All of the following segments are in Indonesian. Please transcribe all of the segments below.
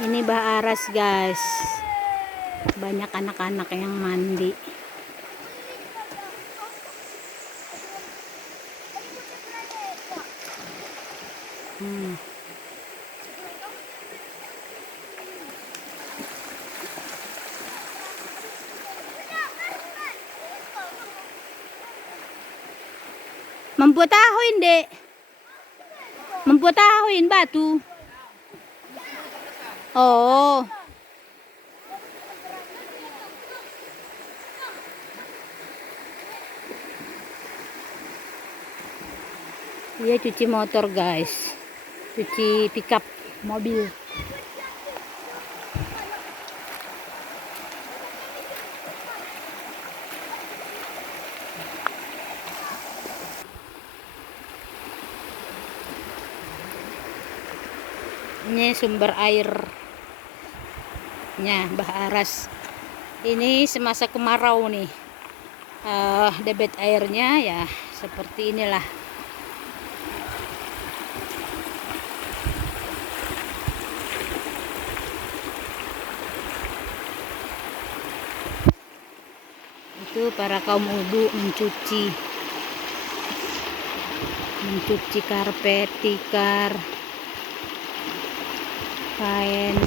Ini Bah Aras guys. Banyak anak-anak yang mandi. Membuat tahuin dek. Membuat tahuin batu. Oh. Dia cuci motor guys. Cuci pickup mobil. Ini sumber airnya Bah Aras. Ini semasa kemarau nih. Debit airnya ya seperti inilah. Itu para kaum ibu mencuci karpet, tikar, kain.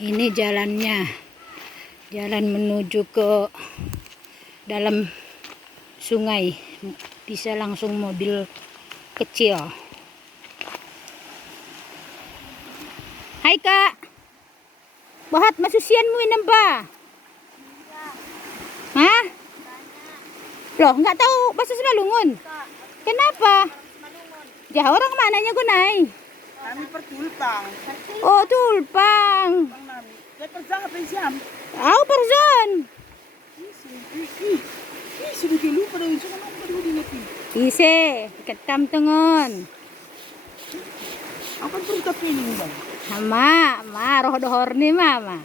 Ini jalannya, jalan menuju ke dalam sungai, bisa langsung mobil kecil. Hai kak, bahat masusianmu ini ba? Hah? Loh nggak tahu bahasa Semalungun? Kenapa? Ya orang mananya gunai? Kami pertulpang. Oh tulpang. Perjang apa siam? Aku person. Sudah lupa dah itu kan aku baru ingat ni. Ise, ketam tengon. Apa perlu tak pilih bang? Ma, roh dohor ni mama.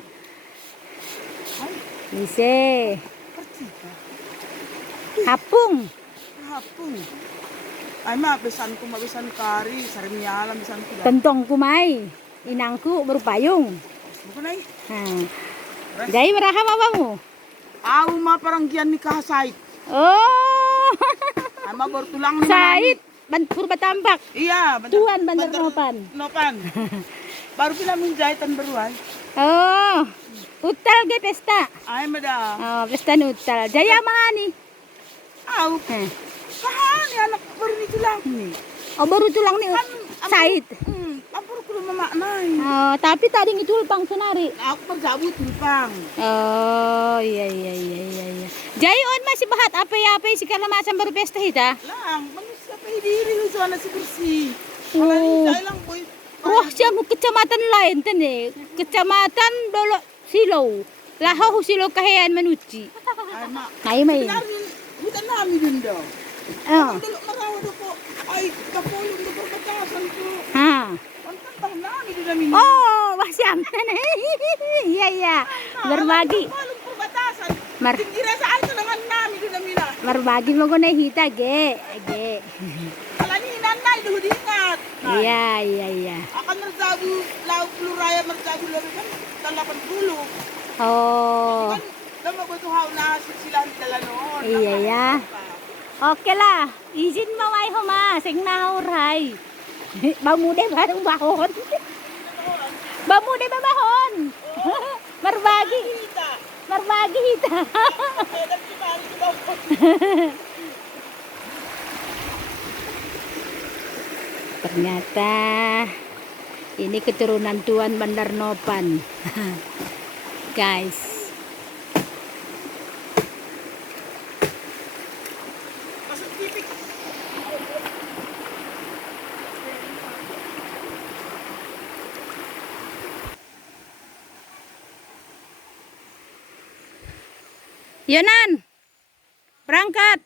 Ise, Percika. hapung. Hapung. Ay ma besan ko mabesan kari, sarimialam besan ko. Tentong kumai. Inangku berpayung. Bukan ay. Jadi meraham apamu? Aku ma parang kian nikah Said. Oh. Ay ma baru tulang ni Said, Purba Tampak. Iya, Tuan Bandar Nopan. Nopan. Baru pila jahitan beruan. Oh. Utal ge pesta. Ay mada. Oh, pesta nutal. Jaya mangani. Au. Kahani anak baru ni tulang ni. Oh, baru tulang nih Said. Ampun kudu memaknai. Oh, tapi tadi ngitulpang senari. Aku berjabu tulpang. Oh, iya. Jai on masih bahat apa sih karena macam baru pesta hita. Lang, manusia pay diri so na si bersih. Oh. Kalau lang boy. Wah, siya mo kecamatan lain tane. Kecamatan Dolo Silaw. Lahaw Silaw Kahayan Manuci. Ay ma. Ay may. Bukan namin din daw. Oh. Dalo marawa do ko. Ay kapulong do perbatasan ko. Ha. Pantang namin din namin. Oh, wasyam tane. Iya. Berbagi. Kapulong perbatasan. Mar. Tingira sa ato naman namin din namin. Berbagi mo ko na hita ge. Kalani nanay do dingat. Iya. Akan merzabu lauk pluraya merzabu lalu kan 80. Oh. Kan dama ko to haw na sila dala noon. Iya ya. Oke lah, izin mawai ho ma, sing nauray. Bamude bareng bahon. Bamude babahon. Berbagi hita. Ternyata ini keturunan Tuan Bandar Nopan. Guys. Yonan, berangkat.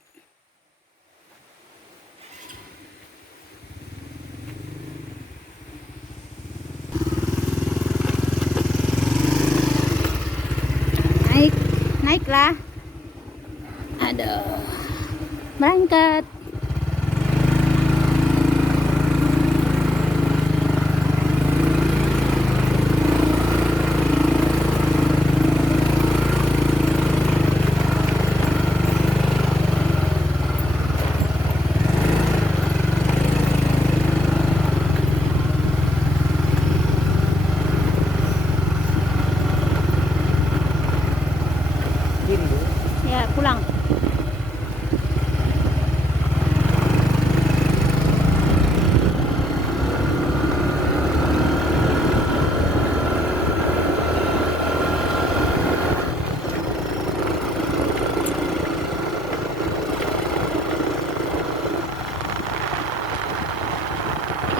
naiklah. Aduh, berangkat. Ya, pulang.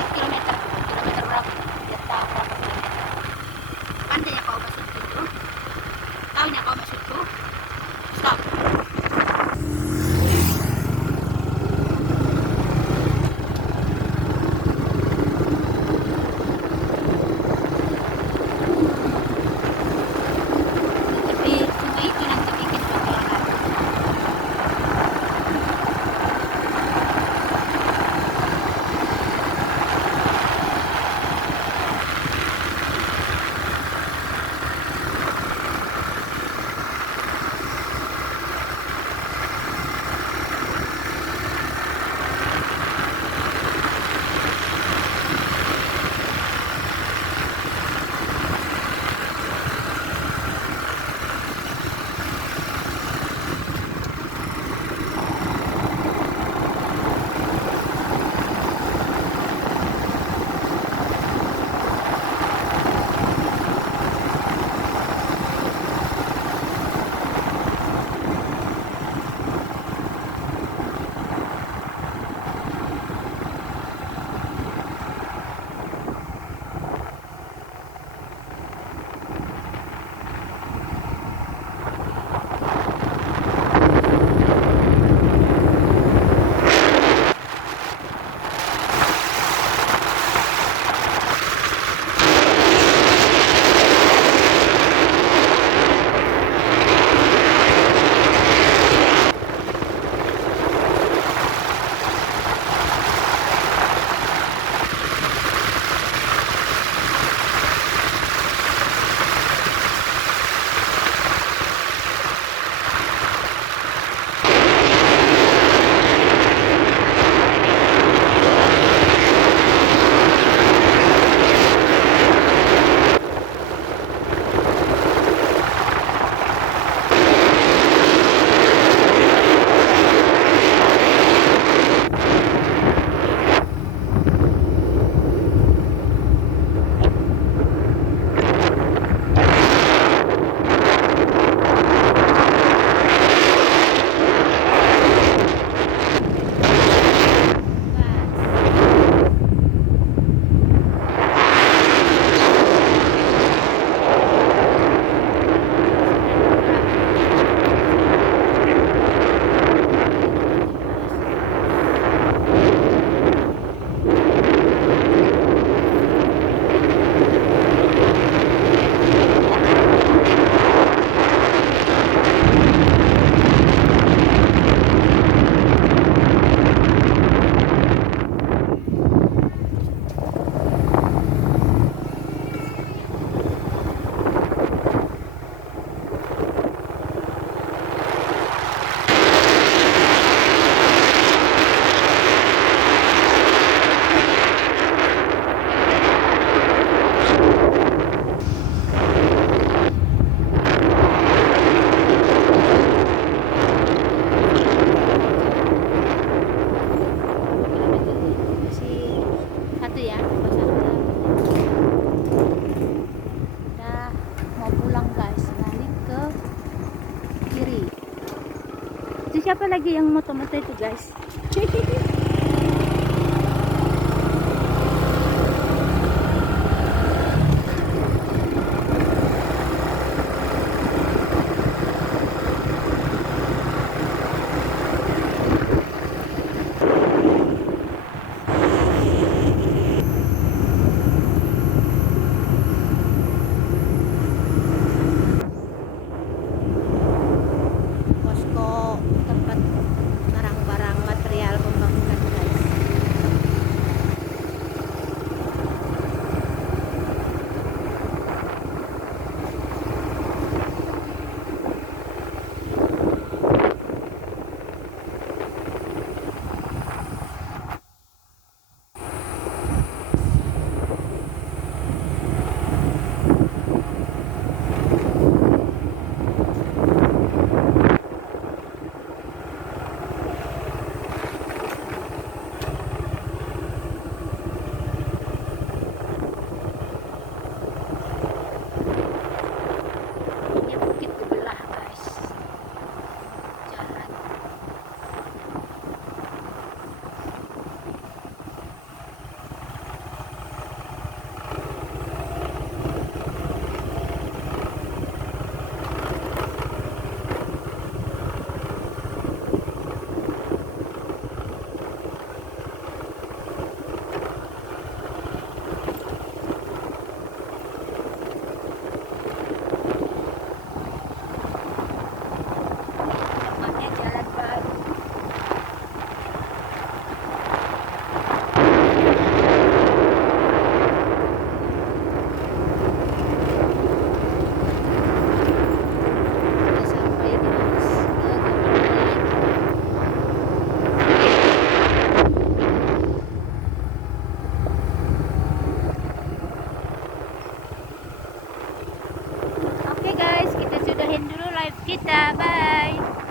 Kilometer berapa? Tidak tahu berapa kilometer. Pandainya kau masuk itu. Tahunya kau masuk itu. Stop. Tapi sungai itu nanti bikin pembelaan. Siapa lagi yang moto-moto itu guys?